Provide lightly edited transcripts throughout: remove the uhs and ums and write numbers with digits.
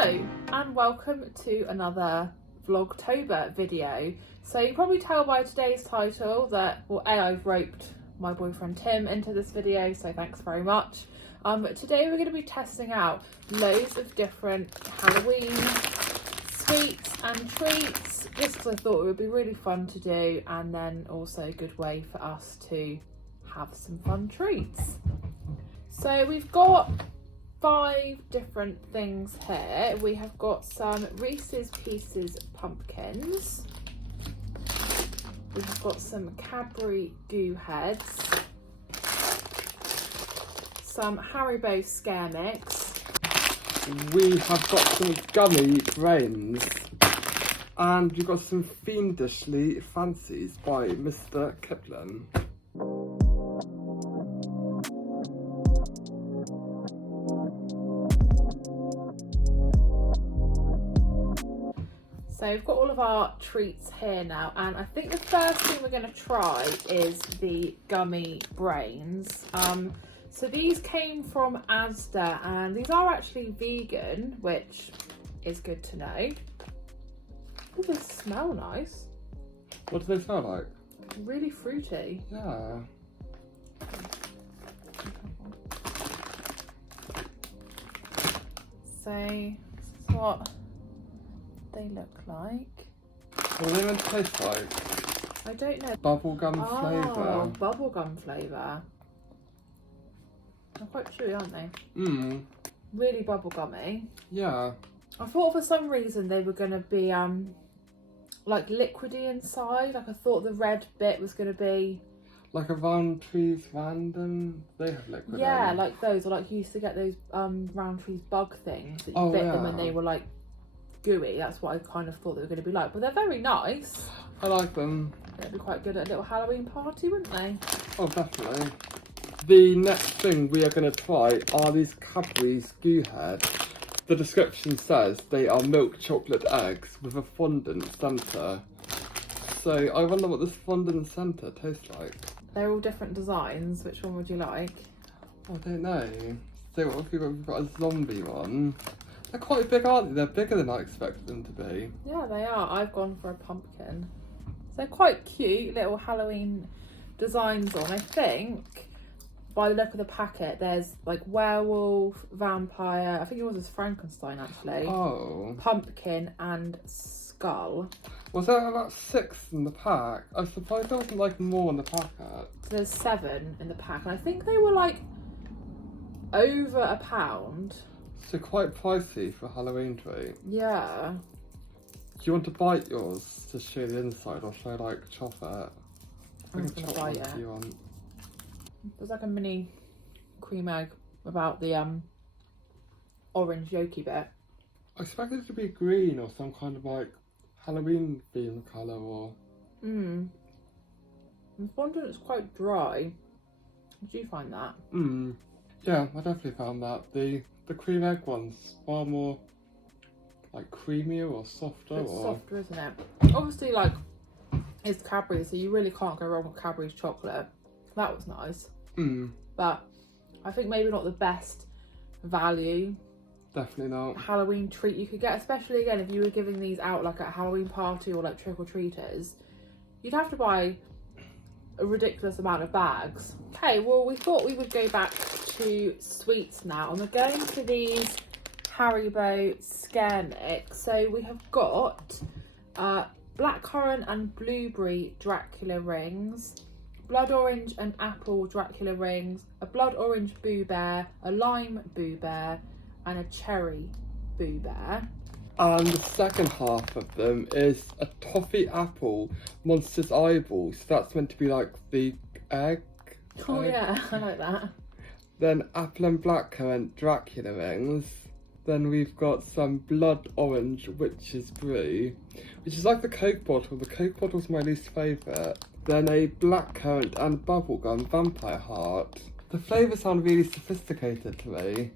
Hello and welcome to another Vlogtober video. So you can probably tell by today's title that, well, I've roped my boyfriend Tim into this video, so thanks very much. Today we're going to be testing out loads of different Halloween sweets and treats, just because I thought it would be really fun to do, and then also a good way for us to have some fun treats. So we've got 5 different things here. We have got some Reese's Pieces pumpkins. We've got some Cadbury Goo Heads. Some Haribo Scare mix. We have got some Gummy Brains. And we've got some Fiendishly Fancies by Mr. Kipling. So we've got all of our treats here now, and I think the first thing we're going to try is the Gummy Brains. So these came from Asda, and these are actually vegan, which is good to know. Oh, they smell nice. What do they smell like? Really fruity. Yeah. So this is what they look like. What are they meant to taste like? I don't know. Bubblegum flavour. Oh, bubblegum flavour. They're quite chewy, aren't they? Mmm. Really bubblegummy. Yeah. I thought for some reason they were going to be like liquidy inside. Like I thought the red bit was going to be Like a Roundtree's Random. They have liquid. yeah, like those, or like you used to get those Roundtree's bug things that you bit them when they were like gooey. That's what I kind of thought they were going to be like. But they're very nice. I like them. They'd be quite good at a little Halloween party, wouldn't they? Oh, definitely. The next thing we are going to try are these Cadbury's Goo Heads. The description says they are milk chocolate eggs with a fondant centre. So I wonder what this fondant centre tastes like. They're all different designs. Which one would you like? I don't know. So what have we got? We've got a zombie one. They're quite big, aren't they? They're bigger than I expected them to be. Yeah, they are. I've gone for a pumpkin. So they're quite cute little Halloween designs on. I think by the look of the packet, there's like werewolf, vampire. I think it was as Frankenstein actually. Oh. Pumpkin and skull. Was there about 6 in the pack? I suppose there wasn't like more in the packet. So there's 7 in the pack, and I think they were like over £1. So quite pricey for a Halloween treat. Yeah. Do you want to bite yours to show the inside, or should I like chop it? I'm just gonna bite it. If you want. There's like a mini cream egg about the orange yolky bit. I expected it to be green or some kind of like Halloween theme colour or... I'm wondering it's quite dry. Did you find that? Yeah, I definitely found that. The cream egg one's far more like creamier or softer. It's softer, isn't it? Obviously, like, it's Cadbury, so you really can't go wrong with Cadbury's chocolate. That was nice. But I think maybe not the best value. Definitely not. Halloween treat you could get, especially again if you were giving these out like at a Halloween party or like trick-or-treaters. You'd have to buy a ridiculous amount of bags. Okay, well, we thought we would go back to sweets now, and we're going to these Haribo Scare mix. So we have got blackcurrant and blueberry Dracula rings, blood orange and apple Dracula rings, a blood orange Boo Bear, a lime Boo Bear, and a cherry Boo Bear. And the second half of them is a toffee apple monster's eyeball. So that's meant to be like the egg. Oh yeah, I like that. Then apple and blackcurrant Dracula rings. Then we've got some blood orange witch's brew, which is like the Coke bottle. The Coke bottle's my least favourite. Then a blackcurrant and bubblegum vampire heart. The flavours sound really sophisticated to me.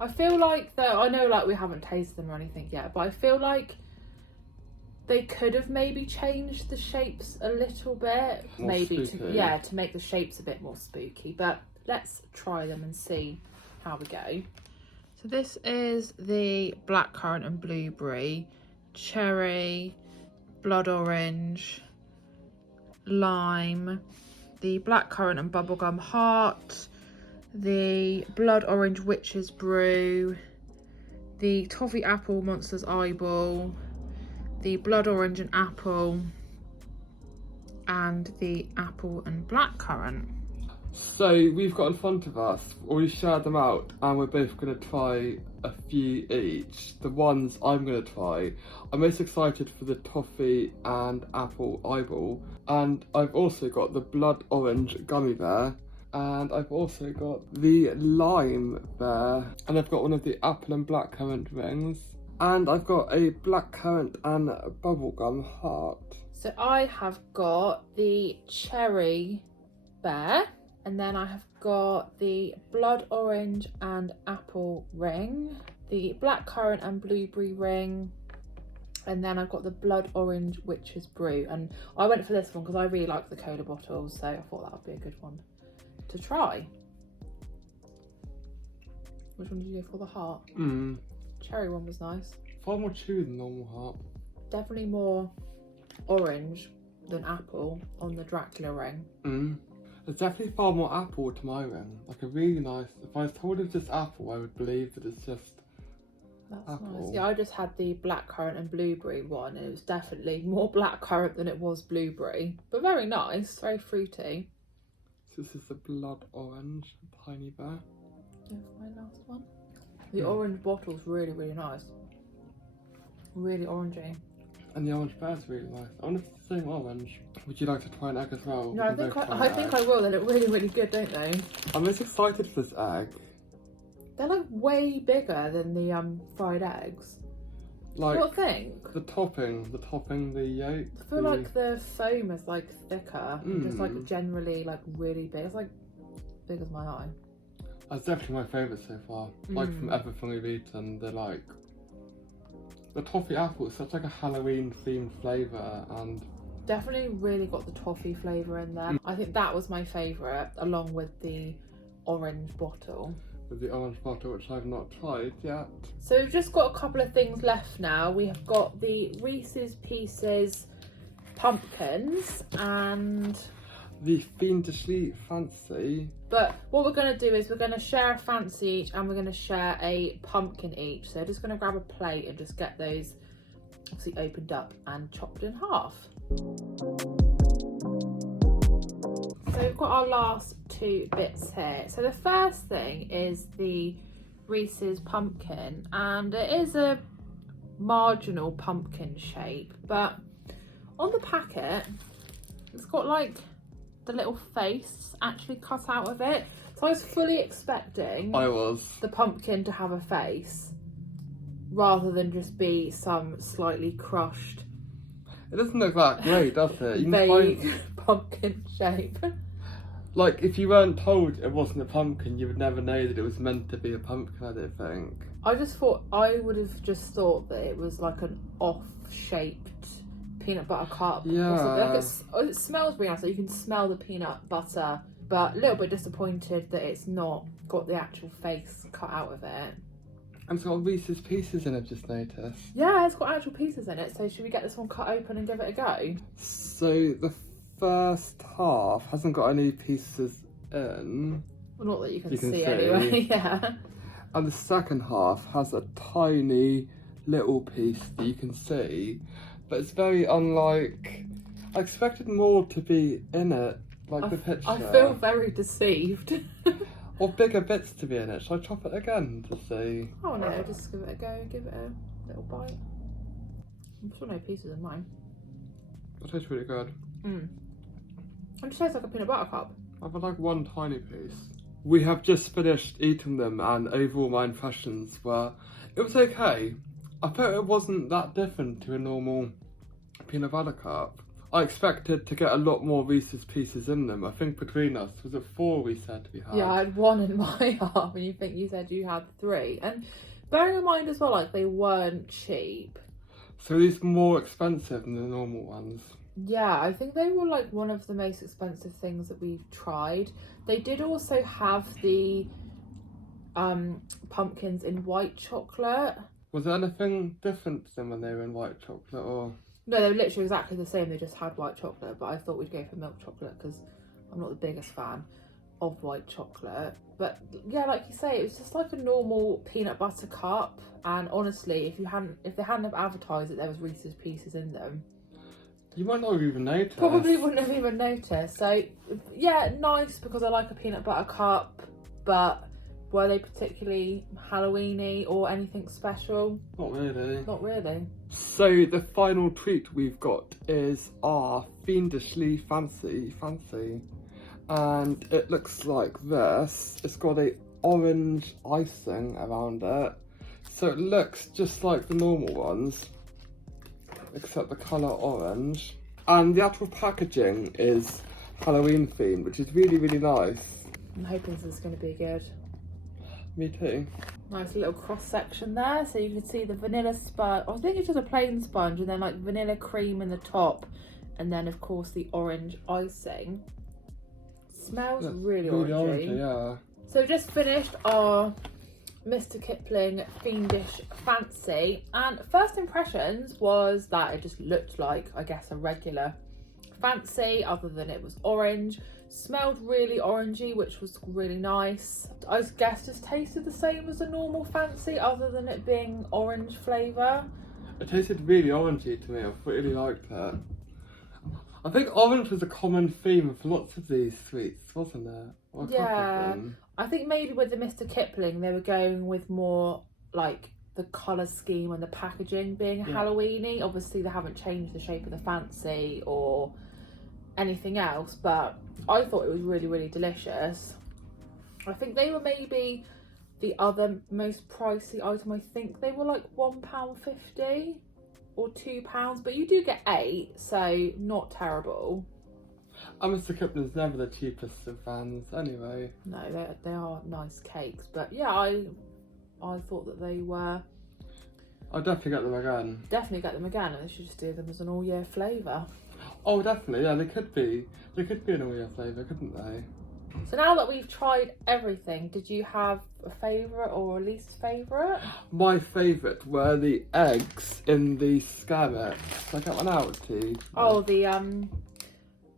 I feel like, though, I know like we haven't tasted them or anything yet, but I feel like they could have maybe changed the shapes a little bit. More maybe spooky. to make the shapes a bit more spooky. But let's try them and see how we go. So So this is the blackcurrant and blueberry, cherry, blood orange, lime, the blackcurrant and bubblegum heart, the blood orange witch's brew, the toffee apple monster's eyeball, the blood orange and apple, and the apple and blackcurrant. So we've got in front of us, we shared them out, and we're both going to try a few each. The ones I'm going to try, I'm most excited for the toffee and apple eyeball, and I've also got the blood orange gummy bear, and I've also got the lime bear, and I've got one of the apple and blackcurrant rings, and I've got a blackcurrant and bubblegum heart. So I have got the cherry bear, and then I have got the blood orange and apple ring, the blackcurrant and blueberry ring, and then I've got the blood orange witch's brew. And I went for this one because I really like the cola bottles, so I thought that would be a good one to try. Which one did you go for? The heart? Cherry one was nice. Far more chewy than normal heart. Definitely more orange than apple on the Dracula ring. There's definitely far more apple to my ring. Like a really nice. If I was told it's just apple, I would believe that it's just apple. Nice. Yeah, I just had the blackcurrant and blueberry one, and it was definitely more blackcurrant than it was blueberry, but very nice, very fruity. So this is the blood orange, tiny bear. Here's my last one. The orange bottle's really, really nice. Really orangey. And the orange bear's really nice. I wonder if it's the same orange. Would you like to try an egg as well? No, I think I will. They look really, really good, don't they? I'm most excited for this egg. They're like way bigger than the fried eggs. Like, what do you think? The topping, the yolk. I feel like the foam is like thicker, and just like generally like really big. It's like big as my eye. That's definitely my favourite so far. Like from everything we've eaten, they're like the toffee apple is such like a Halloween themed flavour, and definitely really got the toffee flavour in there. I think that was my favourite, along with the orange bottle. With the orange bottle, which I've not tried yet. So we've just got a couple of things left now. We have got the Reese's Pieces pumpkins and the fiendishly fancy. But what we're going to do is we're going to share a fancy each, and we're going to share a pumpkin each. So just going to grab a plate and just get those obviously opened up and chopped in half. So we've got our last two bits here. So the first thing is the Reese's pumpkin, and it is a marginal pumpkin shape, but on the packet it's got like the little face actually cut out of it. So I was fully expecting the pumpkin to have a face rather than just be some slightly crushed. It doesn't look that great, does it? You vague pumpkin shape. Like, if you weren't told it wasn't a pumpkin, you would never know that it was meant to be a pumpkin, I don't think. I would have just thought that it was like an off-shaped peanut butter cup. Yeah. Like it smells really nice, so you can smell the peanut butter, but a little bit disappointed that it's not got the actual face cut out of it. And it's got Reese's Pieces in it, just noticed. Yeah, it's got actual pieces in it, so should we get this one cut open and give it a go? So the first half hasn't got any pieces in. Well, not that you can see anyway, yeah. And the second half has a tiny little piece that you can see, but it's very unlike. I expected more to be in it, like the picture. I feel very deceived. Or bigger bits to be in it. Shall I chop it again to see? Oh no, just give it a go, give it a little bite. I'm sure no pieces in mine. That tastes really good. It just tastes like a peanut butter cup. I've had like one tiny piece. We have just finished eating them, and overall my impressions were, it was okay. I thought it wasn't that different to a normal peanut butter cup. I expected to get a lot more Reese's Pieces in them. I think between us, was it 4 we said we had? Yeah, I had 1 in my half, and you said you had 3. And bearing in mind as well, like, they weren't cheap. So these are more expensive than the normal ones? Yeah, I think they were like one of the most expensive things that we've tried. They did also have the pumpkins in white chocolate. Was there anything different than when they were in white chocolate, or? No, they were literally exactly the same. They just had white chocolate, but I thought we'd go for milk chocolate because I'm not the biggest fan of white chocolate. But yeah, like you say, it was just like a normal peanut butter cup. And honestly, if they hadn't have advertised that there was Reese's Pieces in them, You might not have even noticed. probably wouldn't have even noticed. So yeah, nice because I like a peanut butter cup, but were they particularly Halloweeny or anything special? Not really. Not really. So the final treat we've got is our fiendishly fancy. And it looks like this. It's got a orange icing around it. So it looks just like the normal ones, except the colour orange. And the actual packaging is Halloween themed, which is really, really nice. I'm hoping this is going to be good. Me too. Nice little cross section there, so you can see the vanilla sponge. I think it's just a plain sponge, and then like vanilla cream in the top, and then of course the orange icing. Smells really orangey. Yeah. So we just finished our Mr. Kipling Fiendish Fancy, and first impressions was that it just looked like, I guess, a regular fancy, other than it was orange. Smelled really orangey, which was really nice. I guess just tasted the same as a normal fancy, other than it being orange flavour. It tasted really orangey to me. I really liked it. I think orange was a common theme for lots of these sweets, wasn't it? Or a couple of them. I think maybe with the Mr. Kipling they were going with more like the colour scheme and the packaging being Halloweeny. Obviously they haven't changed the shape of the fancy or anything else, but I thought it was really, really delicious. I think they were maybe the other most pricey item. I think they were like £1.50 or £2, but you do get 8, so not terrible. And Mr. Kipling's never the cheapest of brands anyway. No, they are nice cakes, but yeah, I thought that they were. I'll definitely get them again. Definitely get them again, and they should just do them as an all-year flavour. Oh, definitely, yeah, they could be. They could be an all-year flavour, couldn't they? So now that we've tried everything, did you have a favourite or a least favourite? My favourite were the eggs in the Scare mix. Can I get one out to you? Oh, the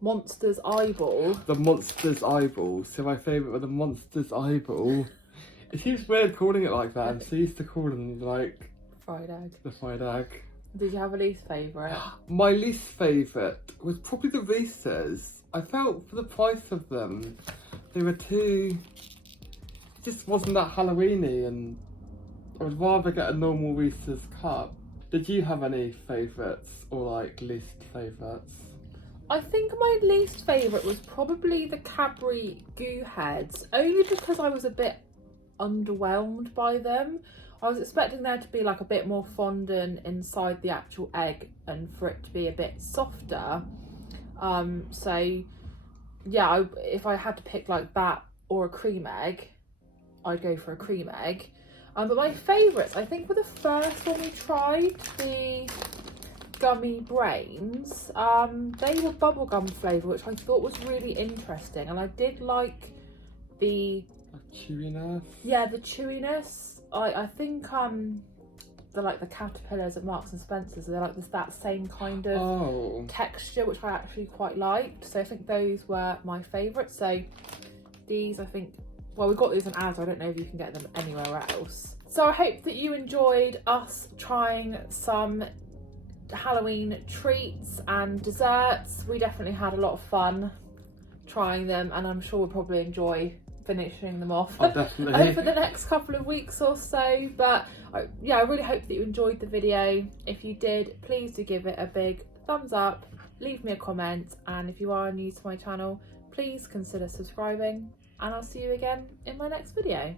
monster's eyeball. The monster's eyeball. So my favourite were the monster's eyeball. It seems weird calling it like that. I'm so used to calling them like Fried egg. the fried egg. Did you have a least favourite? My least favourite was probably the Reese's. I felt for the price of them, they were too. Just wasn't that Halloweeny, and I would rather get a normal Reese's cup. Did you have any favourites or like least favourites? I think my least favourite was probably the Cadbury Goo Heads, only because I was a bit underwhelmed by them. I was expecting there to be like a bit more fondant inside the actual egg and for it to be a bit softer. So yeah, if I had to pick like that or a cream egg, I'd go for a cream egg. But my favourites, I think, were the first one we tried, the Gummy Brains. They were bubblegum flavour, which I thought was really interesting, and I did like the chewiness. Yeah, the chewiness. I think they're like the caterpillars at Marks and Spencer's. They're like that same kind of texture, which I actually quite liked. So I think those were my favourites. So these, I think, well, we got these on Asda. I don't know if you can get them anywhere else. So I hope that you enjoyed us trying some Halloween treats and desserts. We definitely had a lot of fun trying them, and I'm sure we'll probably enjoy finishing them off over the next couple of weeks or so. But yeah, I really hope that you enjoyed the video. If you did, please do give it a big thumbs up, leave me a comment, and if you are new to my channel, please consider subscribing, and I'll see you again in my next video.